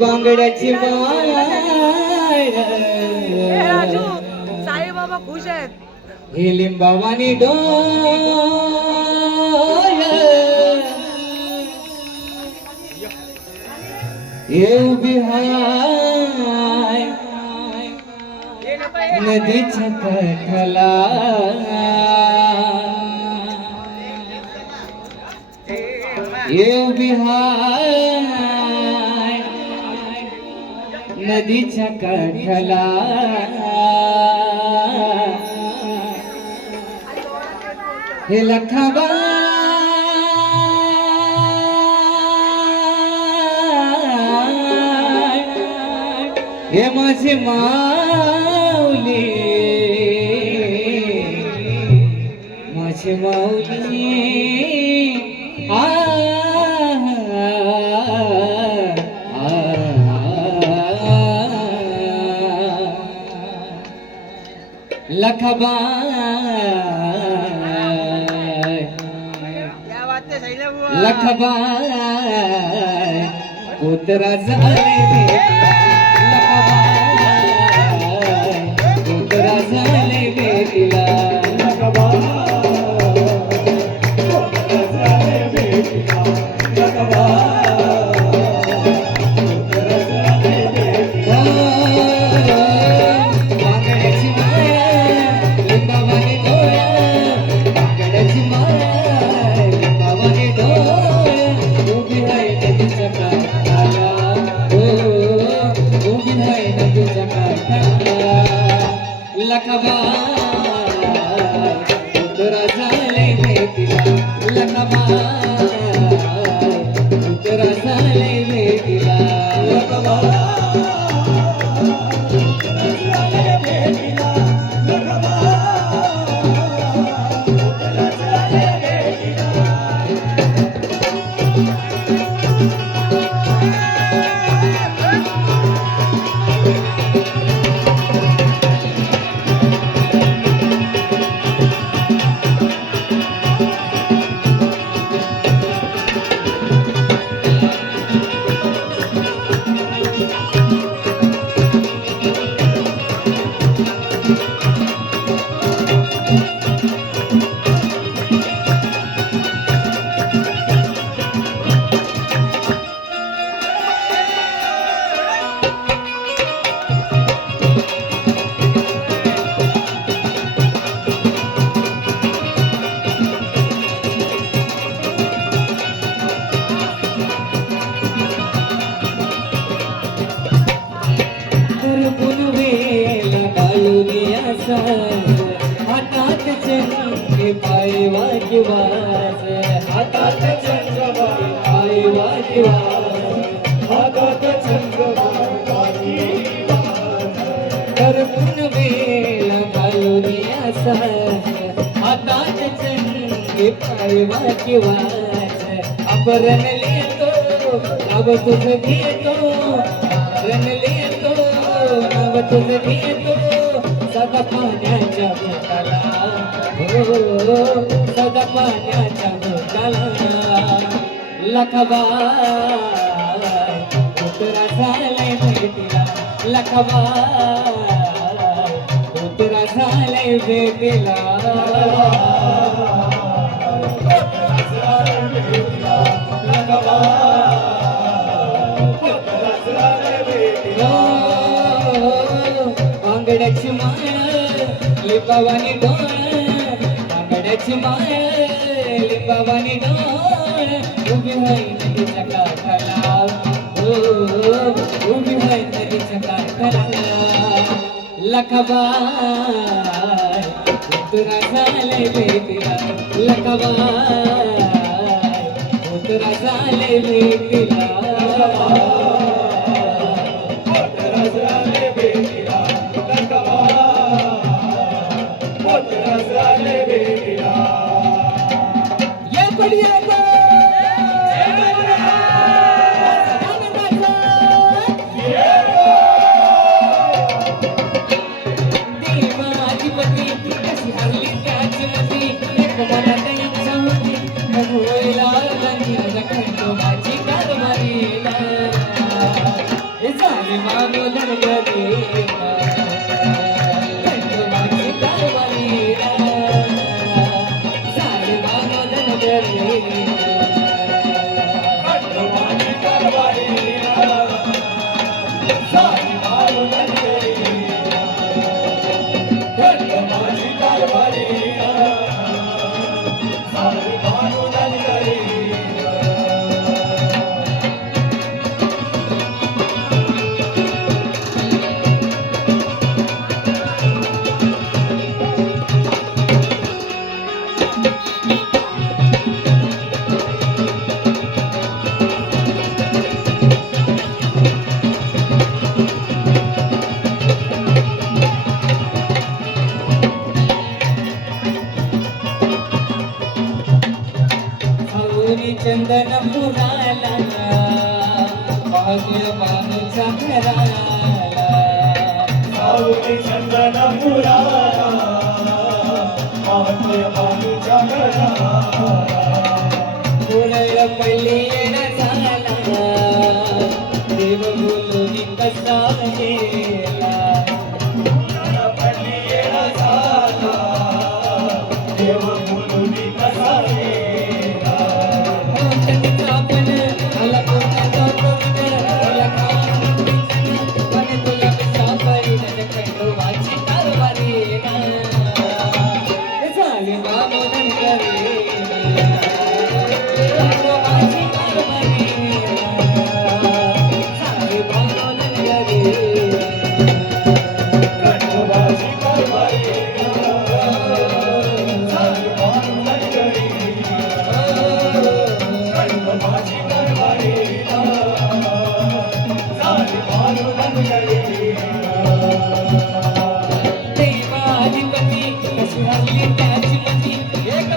बांगड्याची माळ राजू साई बाबा खुश आहेत. हे लिंबावानी डोळ येऊ बिहाय नदीच्या काठाला येऊ बिहाय नदीच्या काठाला हे लखाबा हे माझी माऊली माझी माऊली लखबा लखबा उतरा झाले लखबा उतरा झाले बेटीला लखबा लखबा लखबा उतरा झाले बेटीला लखबा उतरा झाले बेटीला लखबा उतरा झाले बेटीला लखबा उतरा झाले बेटीला हातात चंद्र पाय वाजवाज हातात चंद्र पाय वाजवाज हातात चंद्र करपून वेला घालून असा हातात चंद्र पाय वाजवाज आपण लिहितो अब तुझं घेतो रण लिहितो अब तुझं घेतो सदा पाण्याच्या भोकाला हो सदा पाण्याच्या भोकाला लखबा उतरा झाले बेटीला लखबा उतरा झाले बेटीला लखबा उतरा झाले बेटीला बांगड्याची माळ लिंबावानी डोळ बांगड्याची माळ लिंबावानी डोळ उभी होई नदीच्या काठाला हो उभी होई नदीच्या काठाला लखबा उतरा झाले बेटीला लखबा उतरा झाले बेटीला उतरा झाले बेटीला लखबा उतरा झाले बेटीला ये बढ़िया खंडोबाची कारभारी सारी मारून गई खंडोबाची कारभारी सारी मारून गई गौरी चंदन मुराला पाहुल बाणूचा घराला सावली चंदन मुराला महात्म्य बाणूच्या घराला पुरळ पल्ली येणं झाला देव बोलून कसा गेला पल्ली येणा झाला देव बोलून कसा गेला मोठं आपण आला कोणाचा कोण आला पण तुला सापडी न खंडोबाची कारभारी झाली मानून करे खंडोबाची कारभारी झाली मानून करे खंडोबाची कारभारी सारी मारून गई खंडोबाची कारभारी सारी मारून गई देवाधिपती कशी हरली त्याची मती एक